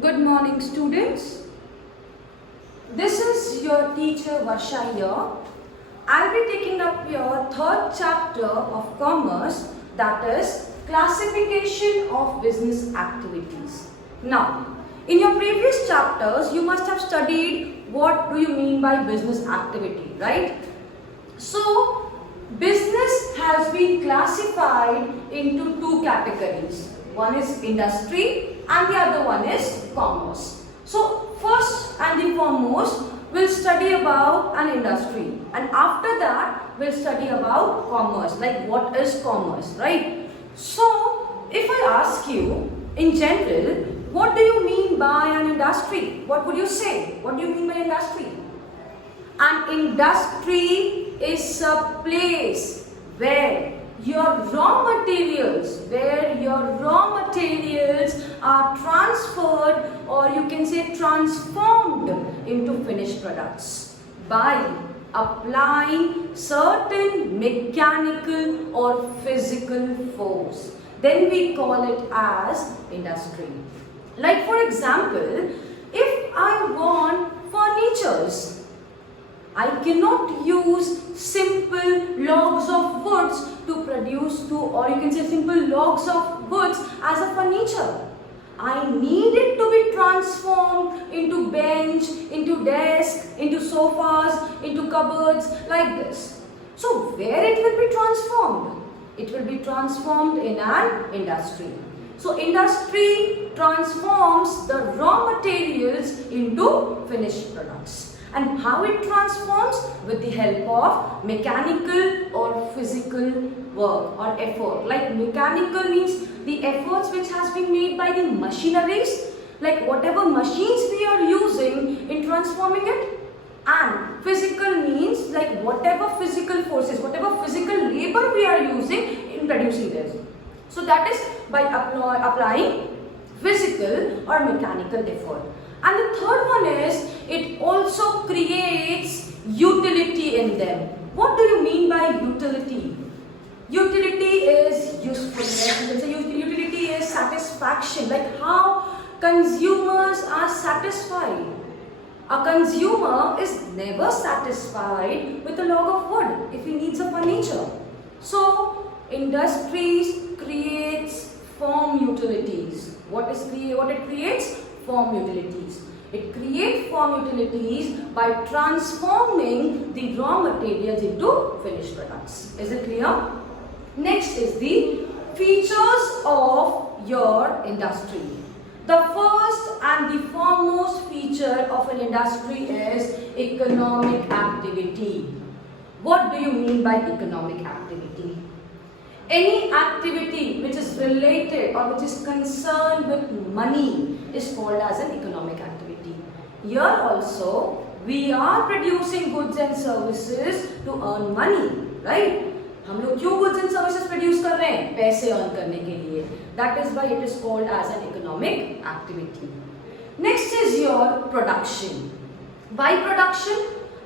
Good morning, students. This is your teacher Varsha here. I'll be taking up your third chapter of commerce, that is classification of business activities. Now, in your previous chapters, you must have studied what do you mean by business activity, right? So, business has been classified into two categories. One is industry and the other one is commerce. So, first and the foremost, we'll study about an industry, and after that, we'll study about commerce, like what is commerce, right? So, if I ask you in general, what do you mean by an industry? What would you say? What do you mean by industry? An industry is a place where your raw materials are transferred, or you can say transformed into finished products by applying certain mechanical or physical force. Then we call it as industry. Like for example, if I want furnitures, I cannot use simple logs of woods to produce or you can say simple logs of woods as a furniture. I need it to be transformed into bench, into desk, into sofas, into cupboards like this. So where it will be transformed? It will be transformed in an industry. So industry transforms the raw materials into finished products. And how it transforms? With the help of mechanical or physical work or effort. Like mechanical means the efforts which has been made by the machineries, like whatever machines we are using in transforming it. And physical means like whatever physical forces, whatever physical labor we are using in producing this. So that is by applying physical or mechanical effort. And the third one is, it also creates utility in them. What do you mean by utility? Utility is usefulness. You can say utility is satisfaction, like how consumers are satisfied. A consumer is never satisfied with a log of wood if he needs a furniture. So, industries creates form utilities. What it creates? Form utilities. It creates form utilities by transforming the raw materials into finished products. Is it clear? Next is the features of your industry. The first and the foremost feature of an industry is economic activity. What do you mean by economic activity? Any activity which is related or which is concerned with money is called as an economic activity. Here also, we are producing goods and services to earn money, right? हम लोग क्यों goods and services produce कर रहे हैं? पैसे earn करने के लिए. That is why it is called as an economic activity. Next is your production. Why production?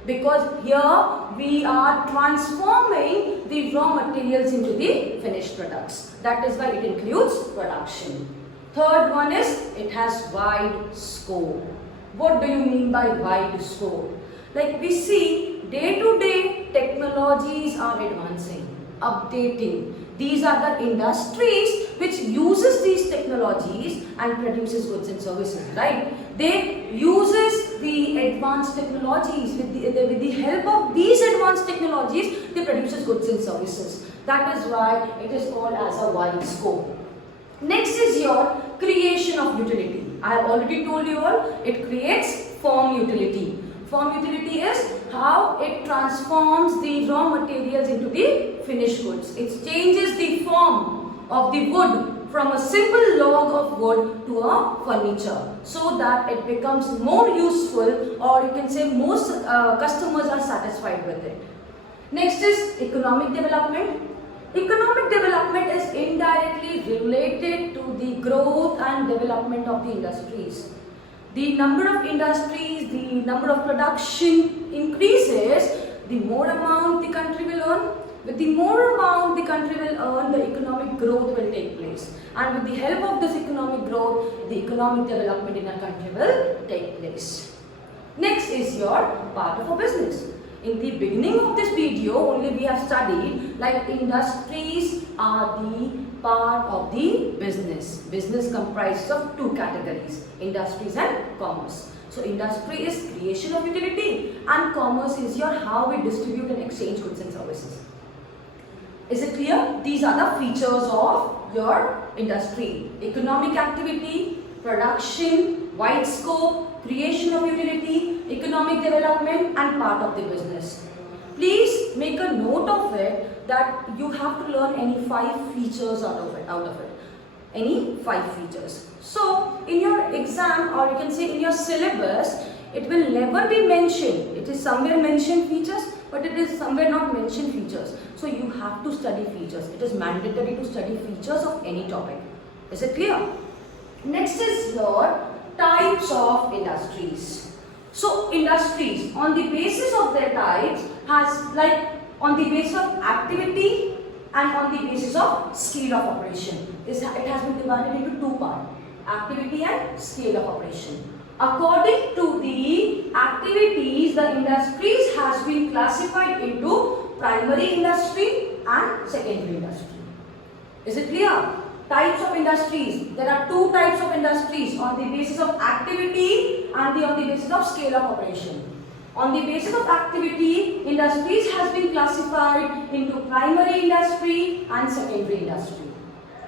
Because here we are transforming the raw materials into the finished products. That is why it includes production. Third one is, it has wide scope. What do you mean by wide scope? Like we see, day to day technologies are advancing, updating. These are the industries which uses these technologies and produces goods and services, right? They uses the advanced technologies. With the help of these advanced technologies, they produces goods and services. That is why it is called as a wide scope. Next is your creation of utility. I have already told you all, it creates form utility. Form utility is how it transforms the raw materials into the finished goods. It changes the form of the wood from a simple log of wood to a furniture, so that it becomes more useful, or you can say most customers are satisfied with it. Next is economic development. Economic development is indirectly related to the growth and development of the industries. The number of industries, the number of production increases, the more amount the country will earn. With the more amount the country will earn, the economic growth will take place. And with the help of this economic growth, the economic development in a country will take place. Next is your part of a business. In the beginning of this video, only we have studied like industries are the part of the business. Business comprises of two categories, industries and commerce. So industry is creation of utility and commerce is your how we distribute and exchange goods and services. Is it clear? These are the features of your industry. Economic activity, production, wide scope, creation of utility, economic development and part of the business. Please make a note of it that you have to learn any 5 features out of it. Any 5 features. So in your exam, or you can say in your syllabus, it will never be mentioned. It is somewhere mentioned features, but it is somewhere not mentioned features. So you have to study features. It is mandatory to study features of any topic. Is it clear? Next is your types of industries. So industries on the basis of their types has like on the basis of activity and on the basis of scale of operation. It has been divided into 2 parts, activity and scale of operation. According to the activities, the industries has been classified into primary industry and secondary industry. Is it clear? Types of industries. There are 2 types of industries on the basis of activity and on the basis of scale of operation. On the basis of activity, industries has been classified into primary industry and secondary industry.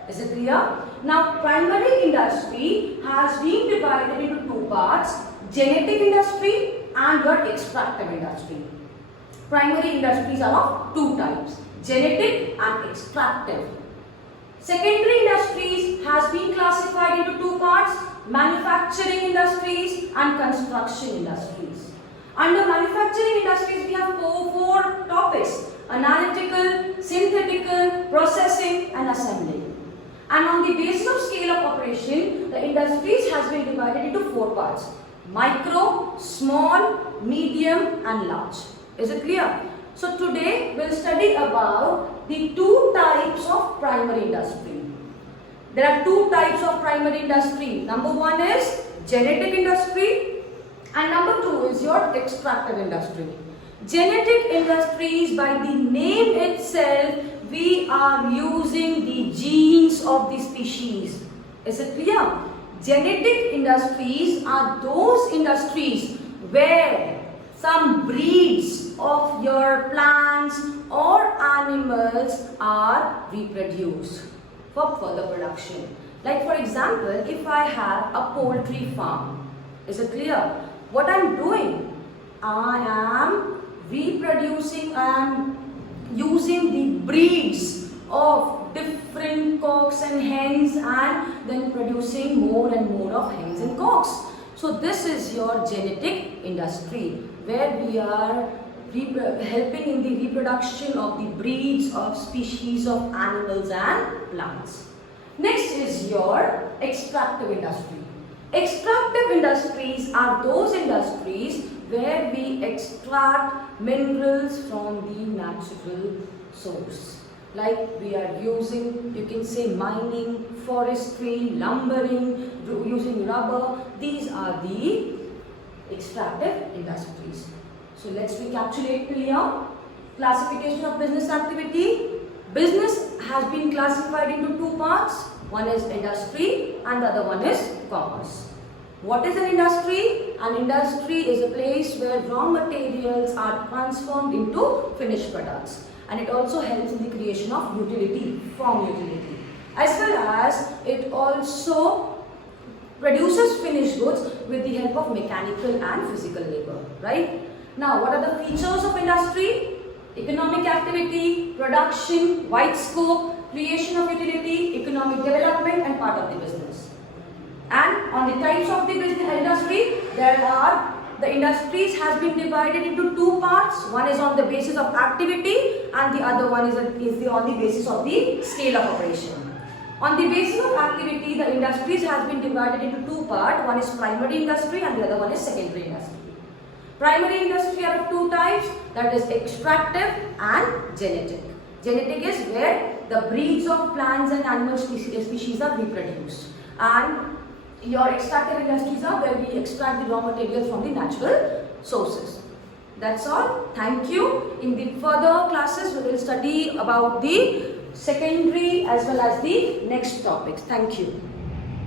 Is it clear? Now, primary industry has been divided into 2 parts, genetic industry and your extractive industry. Primary industries are of 2 types, genetic and extractive. Secondary industries has been classified into 2 parts, manufacturing industries and construction industries. Under manufacturing industries, we have four topics, analytical, synthetical, processing and assembly. And on the basis of scale of operation, the industries has been divided into 4 parts, micro, small, medium and large. Is it clear? So today we'll study about the 2 types of primary industry. There are 2 types of primary industry. Number 1 is genetic industry and number 2 is your extractive industry. Genetic industries, by the name itself, we are using the genes of the species. Is it clear? Genetic industries are those industries where some breeds of your plants or animals are reproduced for further production. Like for example, if I have a poultry farm, is it clear? What I am doing? I am reproducing, I am using the breeds of different cocks and hens and then producing more and more of hens and cocks. So this is your genetic industry where we are helping in the reproduction of the breeds of species of animals and plants. Next is your extractive industry. Extractive industries are those industries where we extract minerals from the natural source. Like we are using, you can say mining, forestry, lumbering, using rubber. These are the extractive industries. So let's recapitulate here. Classification of business activity. Business has been classified into 2 parts. One is industry and the other one is commerce. What is an industry? An industry is a place where raw materials are transformed into finished products, and it also helps in the creation of utility, from utility, as well as it also produces finished goods with the help of mechanical and physical labor, right? Now, what are the features of industry? Economic activity, production, wide scope, creation of utility, economic development and part of the business. And on the types of the business industry, the industries has been divided into 2 parts. One is on the basis of activity and the other one is on the basis of the scale of operation. On the basis of activity, the industries has been divided into 2 parts. One is primary industry and the other one is secondary industry. Primary industry are of 2 types, that is extractive and genetic. Genetic is where the breeds of plants and animal species are reproduced. And your extractive industries are where we extract the raw materials from the natural sources. That's all. Thank you. In the further classes, we will study about the secondary as well as the next topics. Thank you.